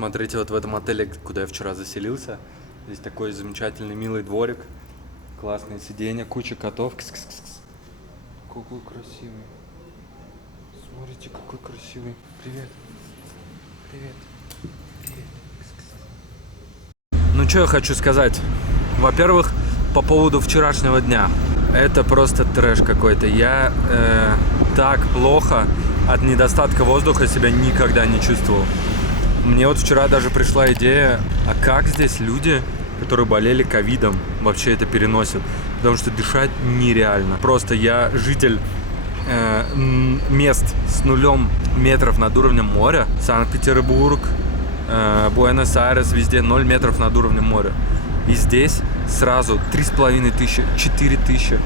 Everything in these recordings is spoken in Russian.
Смотрите, вот в этом отеле, куда я вчера заселился, здесь такой замечательный, милый дворик, классные сиденья, куча котов. Кс-кс-кс-кс. Какой красивый. Смотрите, какой красивый. Привет. Привет. Привет. Кс-кс. Ну, что я хочу сказать. Во-первых, по поводу вчерашнего дня. Это просто трэш какой-то. Я так плохо от недостатка воздуха себя никогда не чувствовал. Мне вот вчера даже пришла идея, а как здесь люди, которые болели ковидом, вообще это переносят? Потому что дышать нереально. Просто я житель мест с 0 метров над уровнем моря. Санкт-Петербург, Буэнос-Айрес, везде 0 метров над уровнем моря. И здесь сразу 3500, 4000.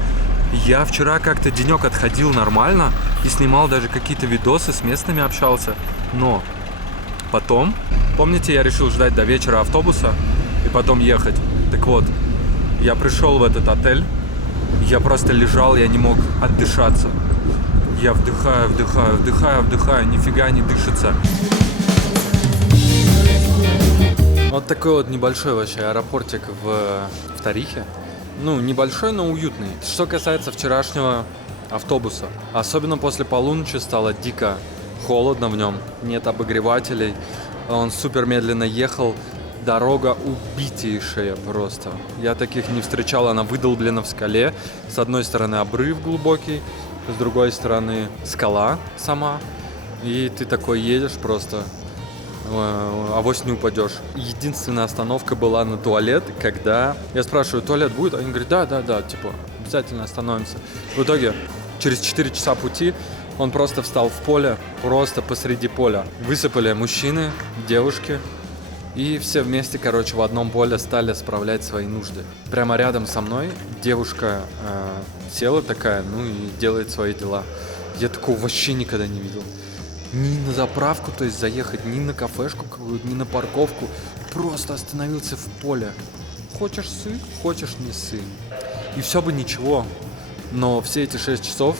Я вчера как-то денек отходил нормально и снимал даже какие-то видосы, с местными общался. Но потом, помните, я решил ждать до вечера автобуса и потом ехать. Так вот, я пришел в этот отель, я просто лежал, я не мог отдышаться. Я вдыхаю, вдыхаю, вдыхаю, вдыхаю, нифига не дышится. Вот такой вот небольшой вообще аэропортик в Тарихе. Ну, небольшой, но уютный. Что касается вчерашнего автобуса. Особенно после полуночи стало дико холодно в нем. Нет обогревателей. Он супер медленно ехал. Дорога убитейшая просто. Я таких не встречал. Она выдолблена в скале. С одной стороны обрыв глубокий. С другой стороны скала сама. И ты такой едешь просто... авось не упадешь. Единственная остановка была на туалет, когда я спрашиваю, туалет будет? Они говорят, да, типа, обязательно остановимся. В итоге, через 4 часа пути он просто встал в поле, просто посреди поля. Высыпали мужчины, девушки, и все вместе, короче, в одном поле стали справлять свои нужды. Прямо рядом со мной девушка села такая, ну и делает свои дела. Я такого вообще никогда не видел. Ни на заправку, то есть заехать, ни на кафешку какую-то, ни на парковку. Просто остановился в поле. Хочешь ссы, хочешь не ссы. И все бы ничего. Но все эти 6 часов,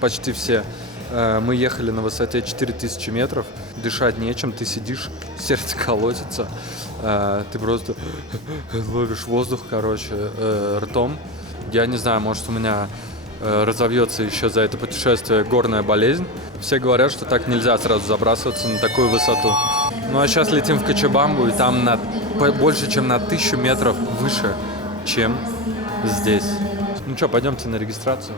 почти все, мы ехали на высоте 4000 метров. Дышать нечем, ты сидишь, сердце колотится. Ты просто ловишь воздух, короче, ртом. Я не знаю, может у меня... разовьется еще за это путешествие горная болезнь. Все говорят, что так нельзя сразу забрасываться на такую высоту. Ну а сейчас летим в Кочабамбу, и там больше, чем на 1000 метров выше, чем здесь. Ну что, пойдемте на регистрацию.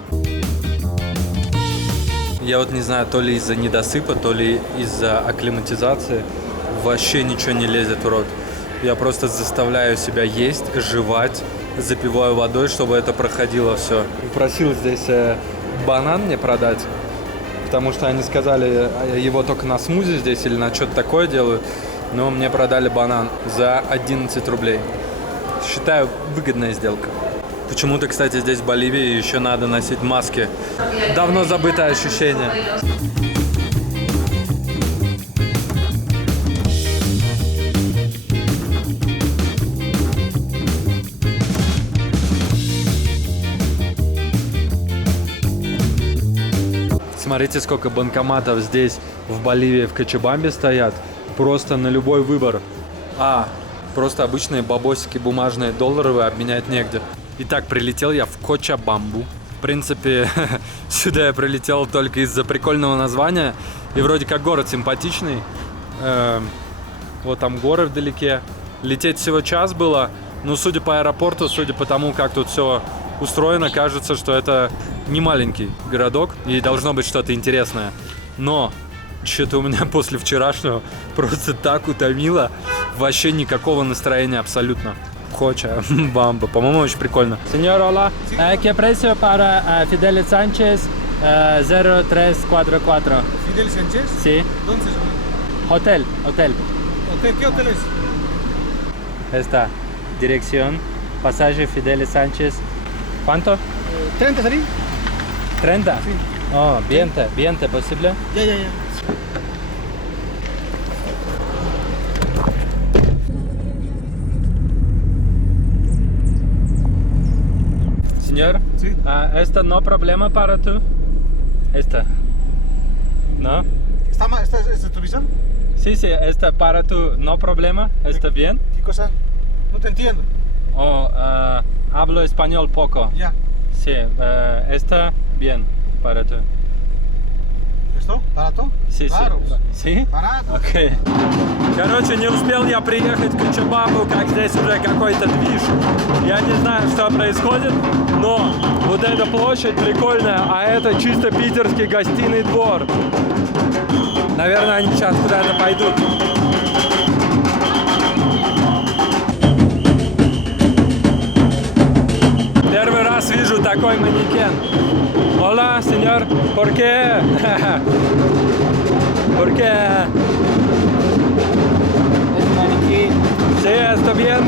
Я вот не знаю, то ли из-за недосыпа, то ли из-за акклиматизации вообще ничего не лезет в рот. Я просто заставляю себя есть, жевать, запиваю водой, чтобы это проходило все. Просил здесь банан мне продать, потому что они сказали, его только на смузи здесь или на что-то такое делают. Но мне продали банан за 11 рублей. Считаю, выгодная сделка. Почему-то, кстати, здесь в Боливии еще надо носить маски. Давно забытое ощущение. Смотрите, сколько банкоматов здесь, в Боливии, в Кочабамбе стоят. Просто на любой выбор. Просто обычные бабосики бумажные, долларовые обменять негде. Итак, прилетел я в Кочабамбу. В принципе, сюда я прилетел только из-за прикольного названия. И вроде как город симпатичный. Вот там горы вдалеке. Лететь всего час было. Но судя по аэропорту, судя по тому, как тут все устроено, кажется, что это не маленький городок и должно быть что-то интересное. Но что-то у меня после вчерашнего просто так утомило. Вообще никакого настроения абсолютно. Кочабамба. По-моему, очень прикольно. Señor, hola. ¿Qué precio para Fidel Sánchez 0344? ¿Fidel Sánchez? Sí. ¿Dónde se llama? Hotel. ¿Hotel? ¿Qué hotel es? Esta dirección. Pasaje Fidel Sánchez. ¿Cuánto? 30 salí. 30. Sí. Oh, 20 posible. Ya. Señor, Sí. ¿Esta no problema para tú? Esta. ¿No? ¿Está ¿Este es tu visor? Sí, sí, está para tú, no problema, está bien. ¿Qué cosa? No te entiendo. O hablo español poco. Ya. Sí, está bien para tú. ¿Esto? ¿Barato? Sí, Claro. sí. ¿Sí? Barato. Окей. Короче, не успел я приехать к Кочабамбу, как здесь уже какой-то движ. Я не знаю, что происходит, но вот эта площадь прикольная, а это чисто питерский гостиный двор. Наверное, они сейчас куда-то пойдут. Первый раз вижу такой манекен. Hola, señor. ¿Por qué? ¿Por qué? Sí, está bien.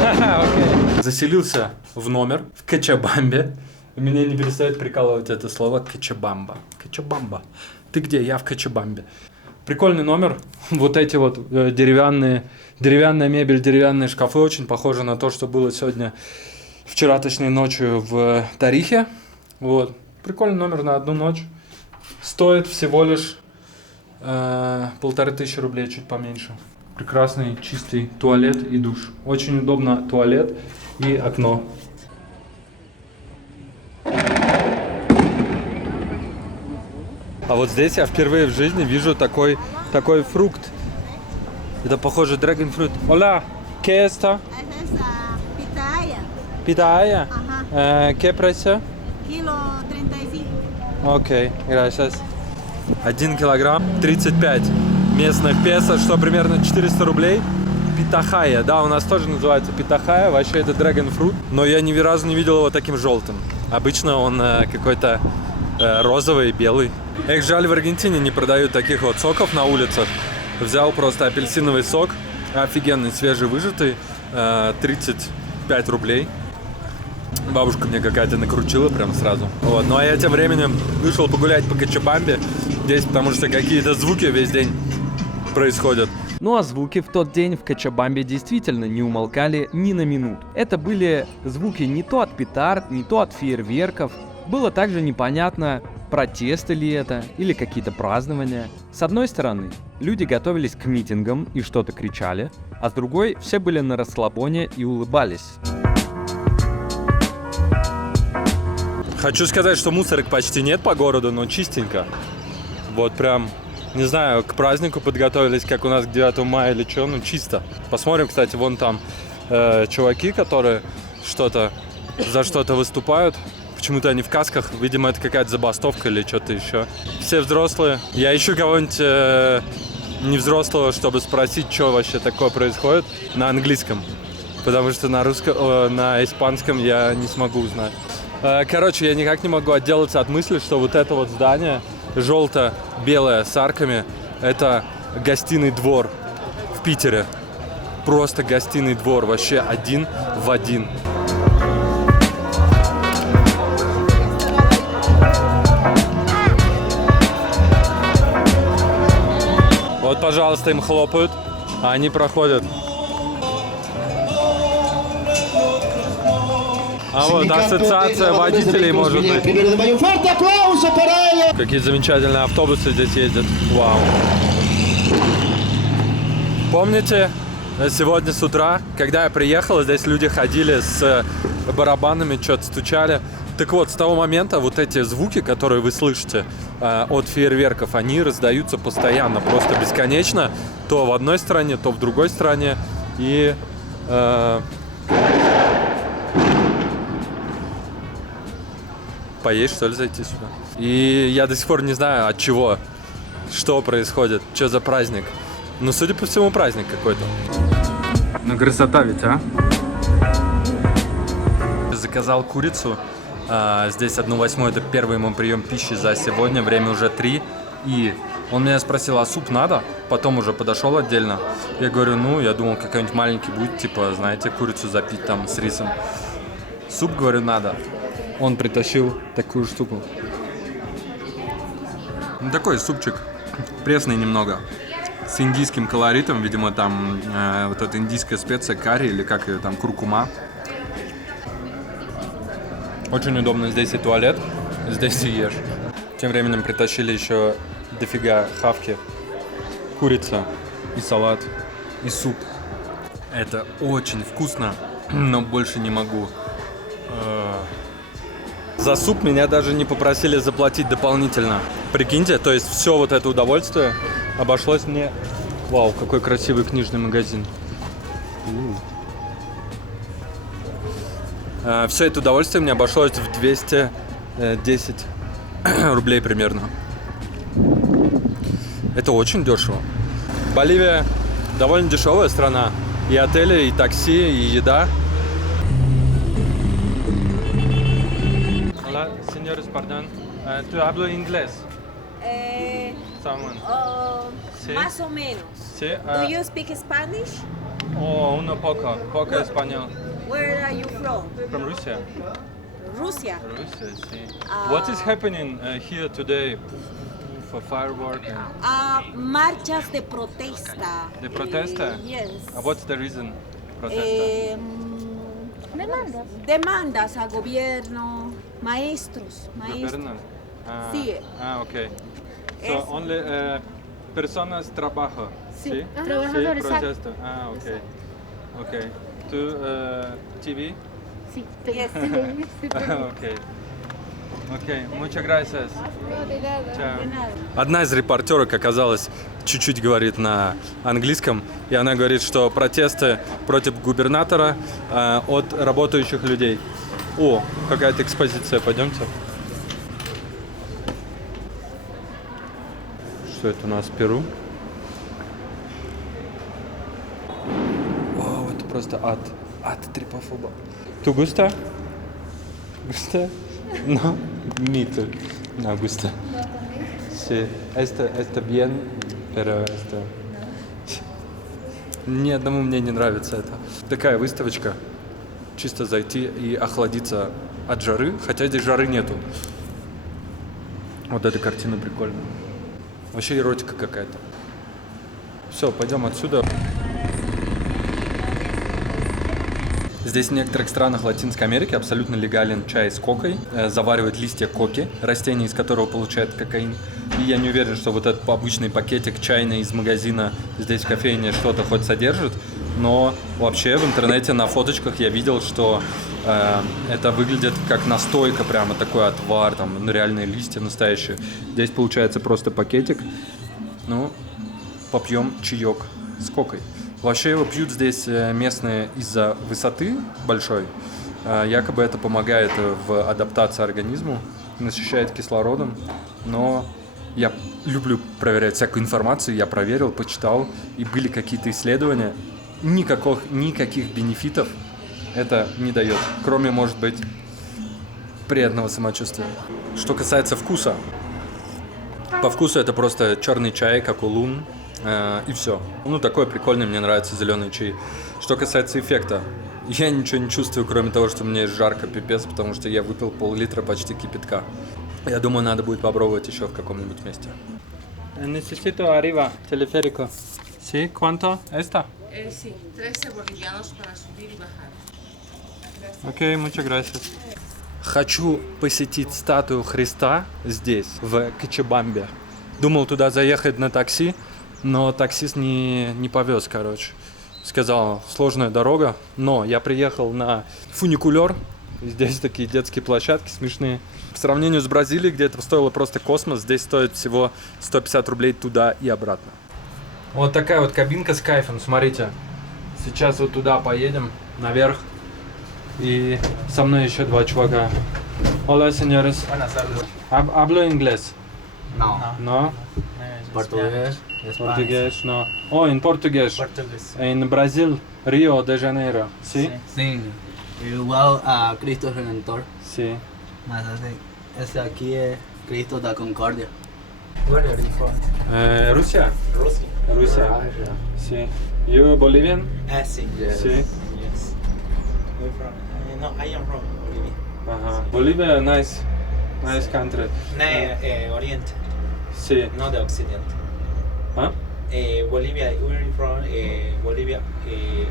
Okay. Заселился в номер в Кочабамбе. Меня не перестает прикалывать это слово Кочабамба. Кочабамба. Ты где? Я в Кочабамбе. Прикольный номер. Вот эти вот деревянная мебель, деревянные шкафы. Очень похожи на то, что было сегодня, вчера, точнее, ночью в Тарихе. Вот. Прикольный номер на одну ночь. Стоит всего лишь 1500 рублей, чуть поменьше. Прекрасный чистый туалет и душ. Очень удобно туалет и окно. А вот здесь я впервые в жизни вижу такой фрукт. Это похоже dragon fruit. Hola, ¿qué está? Esa pitaya. Pitaya? Ajá. ¿Qué precio? Kilo 35. Окей, gracias. 1 килограмм 35 местных песо, что примерно 400 рублей. Питахая, да, у нас тоже называется питахая, вообще это dragon fruit, но я ни разу не видел его таким желтым. Обычно он какой-то розовый, белый. Эх, жаль, в Аргентине не продают таких вот соков на улицах. Взял просто апельсиновый сок, офигенный, свежевыжатый, 35 рублей. Бабушка мне какая-то накрутила прям сразу. Вот. Ну а я тем временем вышел погулять по Кочабамбе здесь, потому что какие-то звуки весь день происходят. Ну а звуки в тот день в Кочабамбе действительно не умолкали ни на минуту. Это были звуки не то от петард, не то от фейерверков. Было также непонятно, протесты ли это или какие-то празднования. С одной стороны, люди готовились к митингам и что-то кричали, а с другой, все были на расслабоне и улыбались. Хочу сказать, что мусорок почти нет по городу, но чистенько. Вот прям, не знаю, к празднику подготовились, как у нас к 9 мая или что, ну чисто. Посмотрим, кстати, вон там чуваки, которые за что-то выступают. Почему-то они в касках, видимо, это какая-то забастовка или что-то еще. Все взрослые. Я ищу кого-нибудь невзрослого, чтобы спросить, что вообще такое происходит на английском. Потому что на русском, на испанском я не смогу узнать. Короче, я никак не могу отделаться от мысли, что вот это вот здание, желто-белое с арками, это гостиный двор в Питере. Просто гостиный двор, вообще один в один. Вот, пожалуйста, им хлопают, а они проходят. А вот ассоциация водителей, может быть. Какие замечательные автобусы здесь ездят. Вау. Помните, сегодня с утра, когда я приехал, здесь люди ходили с барабанами, что-то стучали. Так вот, с того момента вот эти звуки, которые вы слышите от фейерверков, они раздаются постоянно, просто бесконечно. То в одной стране, то в другой стране. И... поесть, что ли, зайти сюда. И я до сих пор не знаю, от чего, что происходит, что за праздник. Но, судя по всему, праздник какой-то. Ну, красота ведь, а? Заказал курицу. Здесь 1/8 это первый мой прием пищи за сегодня. Время уже 3. И он меня спросил, а суп надо? Потом уже подошел отдельно. Я говорю, ну, я думал, какой-нибудь маленький будет, типа, знаете, курицу запить там с рисом. Суп, говорю, надо. Он притащил такую штуку. Ну, такой супчик, пресный немного, с индийским колоритом, видимо, там вот эта индийская специя карри, или как ее там, куркума. Очень удобно, здесь и туалет, здесь и ешь. Тем временем притащили еще дофига хавки курица и салат, и суп. Это очень вкусно, но больше не могу. За суп меня даже не попросили заплатить дополнительно. Прикиньте, то есть все вот это удовольствие обошлось мне... Вау, какой красивый книжный магазин. Все это удовольствие мне обошлось в 210 рублей примерно. Это очень дешево. Боливия довольно дешевая страна. И отели, и такси, и еда. Hola, señores, perdón. ¿Tú hablas inglés? Someone. Sí. Más o menos. Sí. Do you speak Spanish? Oh, uno poco español. Where are you from? From Russia. Russia. Russia, sí. What is happening here today? For firework and... Marchas de protesta. De protesta? Yes. What's the reason? Protesta. Demandas a gobierno, maestros. Gobierno? Sí. Okay. So Es- only personas trabajo. Sí. Trabajadores. Sí, protesta. Okay. Okay. Tu TV? Yes. Okay. Окей, muchas gracias. Чао. De nada. Одна из реporтерок оказалась чуть-чуть говорит на английском, и она говорит, что протесты против губернатора от работающих людей. О, какая-то экспозиция, пойдемте. Что это у нас, Перу? Вау, это просто ад. Ад трипофоба. Ту густа? Густа? No, mito. No, gusta. Sí, está bien, pero esto... Ни одному мне не нравится это. Такая выставочка. Чисто зайти и охладиться от жары, хотя здесь жары нету. Вот эта картина прикольная. Вообще эротика какая-то. Все, пойдем отсюда. Здесь в некоторых странах Латинской Америки абсолютно легален чай с кокой. Заваривают листья коки, растение из которого получают кокаин. И я не уверен, что вот этот обычный пакетик чайный из магазина здесь в кофейне что-то хоть содержит. Но вообще в интернете на фоточках я видел, что это выглядит как настойка, прямо такой отвар, там реальные листья настоящие. Здесь получается просто пакетик. Ну, попьем чаек с кокой. Вообще его пьют здесь местные из-за высоты большой. Якобы это помогает в адаптации организму, насыщает кислородом. Но я люблю проверять всякую информацию, я проверил, почитал, и были какие-то исследования. Никаких бенефитов это не дает, кроме, может быть, приятного самочувствия. Что касается вкуса, по вкусу это просто черный чай, как улун. И все. Ну, такой прикольный, мне нравится зеленый чай. Что касается эффекта, я ничего не чувствую, кроме того, что мне жарко пипец, потому что я выпил пол-литра почти кипятка. Я думаю, надо будет попробовать еще в каком-нибудь месте. Necesito arriba, teleférico. Sí, ¿cuánto? ¿Esta? Sí, 13 bolivianos para subir y bajar. Окей, muchas gracias. Хочу посетить статую Христа здесь, в Кочабамбе. Думал туда заехать на такси, но таксист не повез, короче. Сказал, сложная дорога, но я приехал на фуникулер. Здесь такие детские площадки смешные. По сравнению с Бразилией, где это стоило просто космос, здесь стоит всего 150 рублей туда и обратно. Вот такая вот кабинка с кайфом, смотрите. Сейчас вот туда поедем, наверх. И со мной еще два чувака. Hola, señores. Buenas tardes. Hablo inglés? No. No? Portugués. Portugués, no. Oh, en portugués. Portugués. En Brasil, Río de Janeiro. ¿Sí? Sí. Igual a Cristo Redentor. Sí. Más así. Este aquí es Cristo da Concordia. Where are you from? Rusia? Russia. Rusia. Sí. You Bolivian? Sí. Sí. Yes. Where from? No, I am from Bolivia. Ajá. Bolivia, nice. Nice country. No, Oriente, Sí. no de Occidente. ¿Ah? Bolivia, where are you from? Bolivia,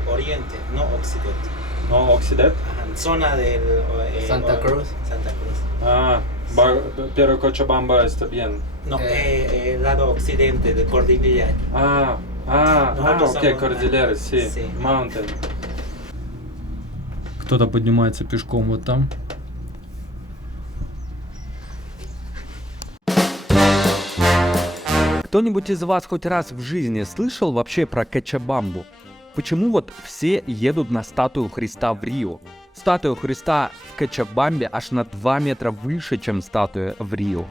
Oriente, no Occidente. No, Occident? Ajá, zona del... Santa Cruz. Santa Cruz. Ah, Pero Cochabamba está bien. No, el lado occidente de Cordillera. Окей, estamos- Кордильеры, sí. Sí. Mountain. Кто-то поднимается пешком вот там. Кто-нибудь из вас хоть раз в жизни слышал вообще про Кочабамбу? Почему вот все едут на статую Христа в Рио? Статуя Христа в Кочабамбе аж на 2 метра выше, чем статуя в Рио.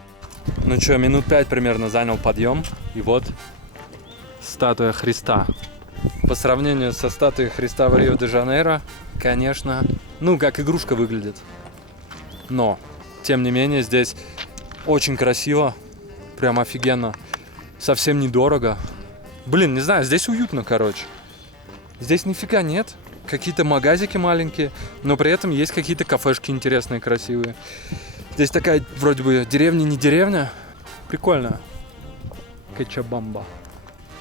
Ну что, минут 5 примерно занял подъем. И вот статуя Христа. По сравнению со статуей Христа в Рио-де-Жанейро, конечно, ну как игрушка выглядит. Но, тем не менее, здесь очень красиво. Прям офигенно. Совсем недорого. Блин, не знаю, здесь уютно, короче. Здесь нифига нет. Какие-то магазики маленькие, но при этом есть какие-то кафешки интересные, красивые. Здесь такая вроде бы деревня, не деревня. Прикольно. Кочабамба.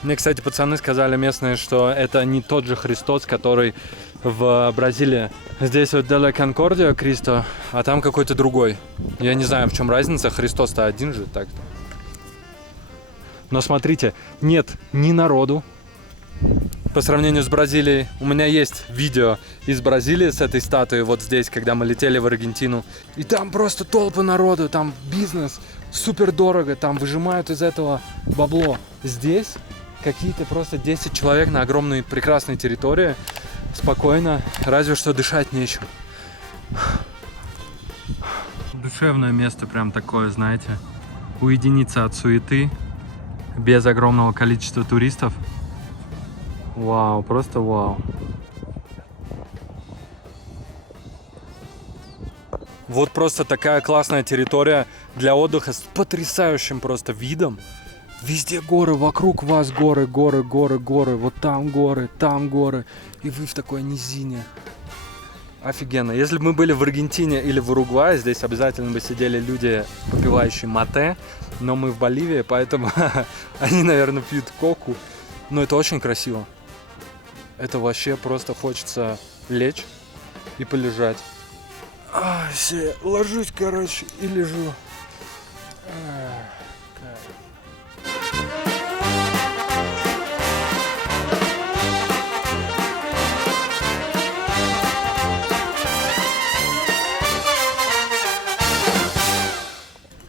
Мне, кстати, пацаны сказали местные, что это не тот же Христос, который в Бразилии. Здесь вот Делла Конкордио Кристо, а там какой-то другой. Я не знаю, в чем разница. Христос-то один же, так-то. Но смотрите, нет ни народу. По сравнению с Бразилией, у меня есть видео из Бразилии с этой статуей вот здесь, когда мы летели в Аргентину. И там просто толпы народу, там бизнес, супер дорого, там выжимают из этого бабло. Здесь какие-то просто 10 человек на огромной прекрасной территории, спокойно, разве что дышать нечем. Душевное место прям такое, знаете, уединиться от суеты, без огромного количества туристов. Вау, просто вау. Вот просто такая классная территория для отдыха с потрясающим просто видом. Везде горы, вокруг вас горы, горы, горы, горы. Вот там горы, и вы в такой низине. Офигенно. Если бы мы были в Аргентине или в Уругвае, здесь обязательно бы сидели люди, попивающие мате. Но мы в Боливии, поэтому они, наверное, пьют коку. Но это очень красиво. Это вообще просто хочется лечь и полежать. Все, ложусь, короче, и лежу.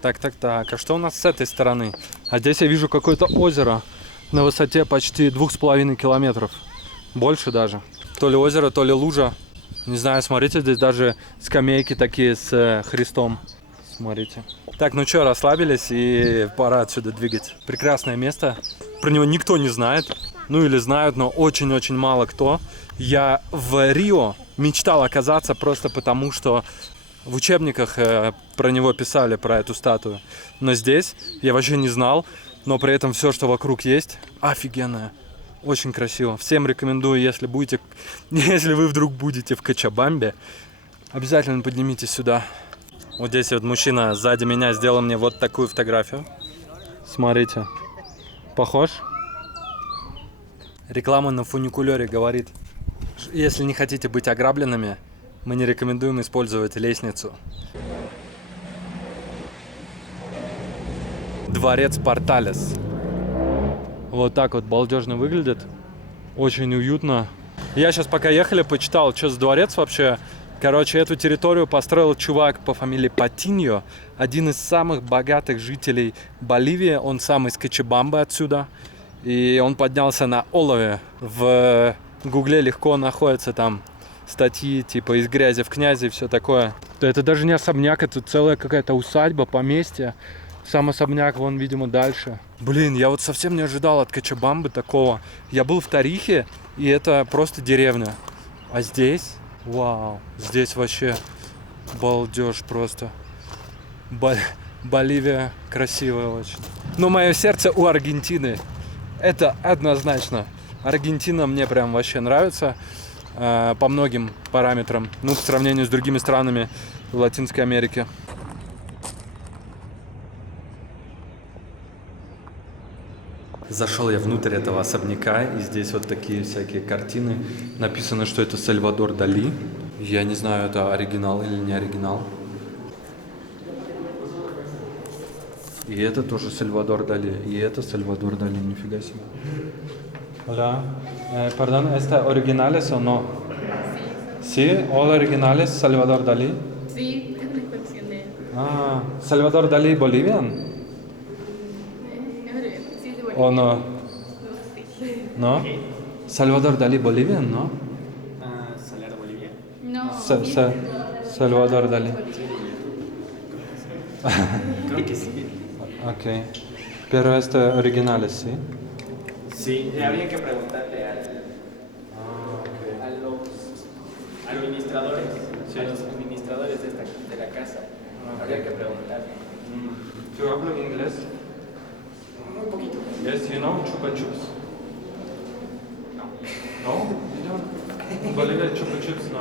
Так, а что у нас с этой стороны? А здесь я вижу какое-то озеро на высоте почти 2,5 километров. Больше даже. То ли озеро, то ли лужа. Не знаю, смотрите, здесь даже скамейки такие с Христом. Смотрите. Так, ну что, расслабились и пора отсюда двигать. Прекрасное место. Про него никто не знает. Ну или знают, но очень-очень мало кто. Я в Рио мечтал оказаться просто потому, что в учебниках про него писали, про эту статую. Но здесь я вообще не знал. Но при этом все, что вокруг есть, офигенное. Очень красиво. Всем рекомендую, если вы вдруг будете в Кочабамбе, обязательно поднимитесь сюда. Вот здесь вот мужчина сзади меня сделал мне вот такую фотографию. Смотрите. Похож? Реклама на фуникулере говорит, если не хотите быть ограбленными, мы не рекомендуем использовать лестницу. Дворец Порталес. Вот так вот балдежно выглядит. Очень уютно. Я сейчас, пока ехали, почитал, что за дворец вообще. Короче, эту территорию построил чувак по фамилии Патиньо. Один из самых богатых жителей Боливии. Он сам из Кочабамбы отсюда. И он поднялся на олове. В Гугле легко находятся там статьи типа «Из грязи в князи» и все такое. Это даже не особняк, это целая какая-то усадьба, поместье. Сам особняк вон, видимо, дальше. Блин, я вот совсем не ожидал от Кочабамбы такого. Я был в Тарихе, и это просто деревня. А здесь, вау, здесь вообще балдеж просто. Боливия красивая очень. Но мое сердце у Аргентины. Это однозначно. Аргентина мне прям вообще нравится по многим параметрам. Ну, по сравнению с другими странами в Латинской Америке. Зашел я внутрь этого особняка, и здесь вот такие всякие картины. Написано, что это Сальвадор Дали. Я не знаю, это оригинал или не оригинал. И это тоже Сальвадор Дали. И это Сальвадор Дали, нифига себе. Hola. Perdón, ¿esta originales o no? Sí, hola originales Salvador Dalí. Sí, es una exposición de... Ah, Salvador Dalí bolivian. Sí, es de Bolivia. ¿O no? ¿No? Salvador Dalí bolivian, ¿no? No, Salvador Dalí. Creo que sí. Ok. Pero este originales, ¿sí? Sí, habría que preguntarle a los administradores, a los administradores de la casa. Habría que preguntarle. ¿Tú hablas inglés? Un poquito. Yes, you know Chupa Chups? No. No? You don't? Bolivia Chupa Chups, no.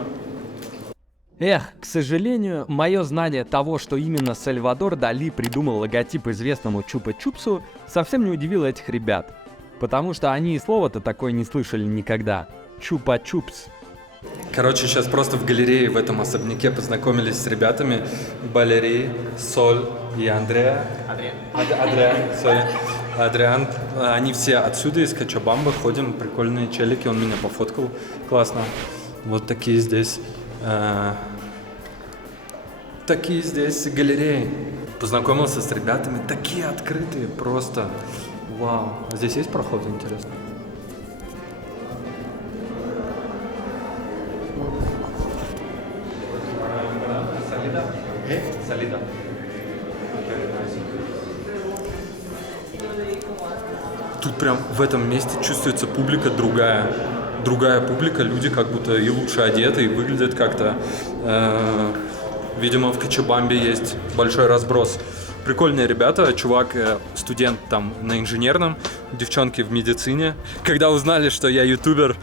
Эх, к сожалению, мое знание того, что именно Сальвадор Дали придумал логотип известному Чупа-Чупсу, совсем не удивило этих ребят. Потому что они и слова-то такое не слышали никогда. Чупа-Чупс. Короче, сейчас просто в галерее в этом особняке познакомились с ребятами. Валерий, Соль и Андреа. Адриан. Они все отсюда, из Кочабамбы. Ходим, прикольные челики. Он меня пофоткал. Классно. Вот такие здесь... Такие здесь галереи. Познакомился с ребятами. Такие открытые, просто... Вау. А здесь есть проход, интересно? Салида. Тут прям в этом месте чувствуется публика другая публика, люди как будто и лучше одеты, и выглядят как-то. Видимо, в Кочабамбе есть большой разброс. Прикольные ребята, чувак студент там на инженерном, девчонки в медицине. Когда узнали, что я ютубер,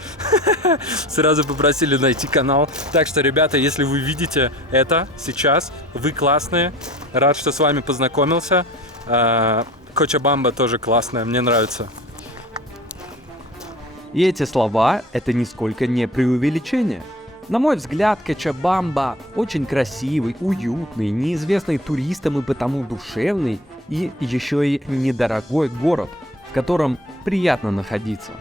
сразу попросили найти канал. Так что, ребята, если вы видите это сейчас, вы классные. Рад, что с вами познакомился. Кочабамба тоже классная, мне нравится. И эти слова — это нисколько не преувеличение. На мой взгляд, Кочабамба очень красивый, уютный, неизвестный туристам и потому душевный и еще и недорогой город, в котором приятно находиться.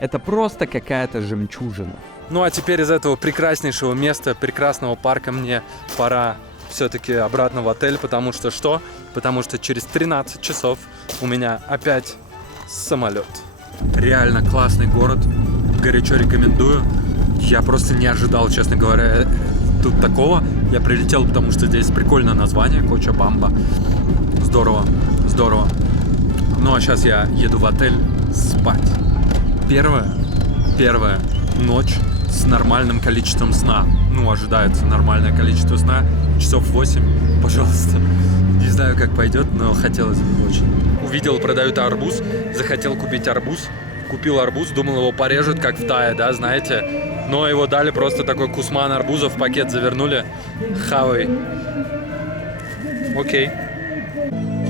Это просто какая-то жемчужина. Ну а теперь из этого прекраснейшего места, прекрасного парка мне пора все-таки обратно в отель, потому что что? Потому что через 13 часов у меня опять самолет. Реально классный город, горячо рекомендую. Я просто не ожидал, честно говоря, тут такого. Я прилетел, потому что здесь прикольное название, Кочабамба. Здорово. Ну а сейчас я еду в отель спать. Первая ночь с нормальным количеством сна. Ну, ожидается нормальное количество сна. Часов 8, пожалуйста. Не знаю, как пойдет, но хотелось бы очень. Увидел, продают арбуз, захотел купить арбуз. Купил арбуз, думал, его порежут, как в Тае, да, знаете. Но его дали просто такой кусман арбуза, в пакет завернули. Хавай. Окей.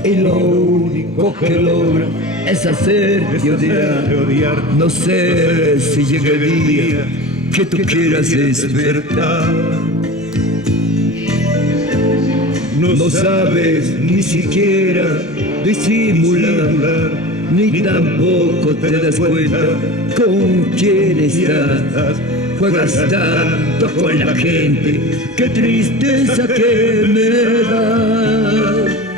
Y lo único que logra es hacerte odiar. No sé si llega el día que tú quieras despertar. No sabes ni siquiera disimular, ni tampoco te das cuenta con quién estás. Juegas tanto con la gente, qué tristeza que me da.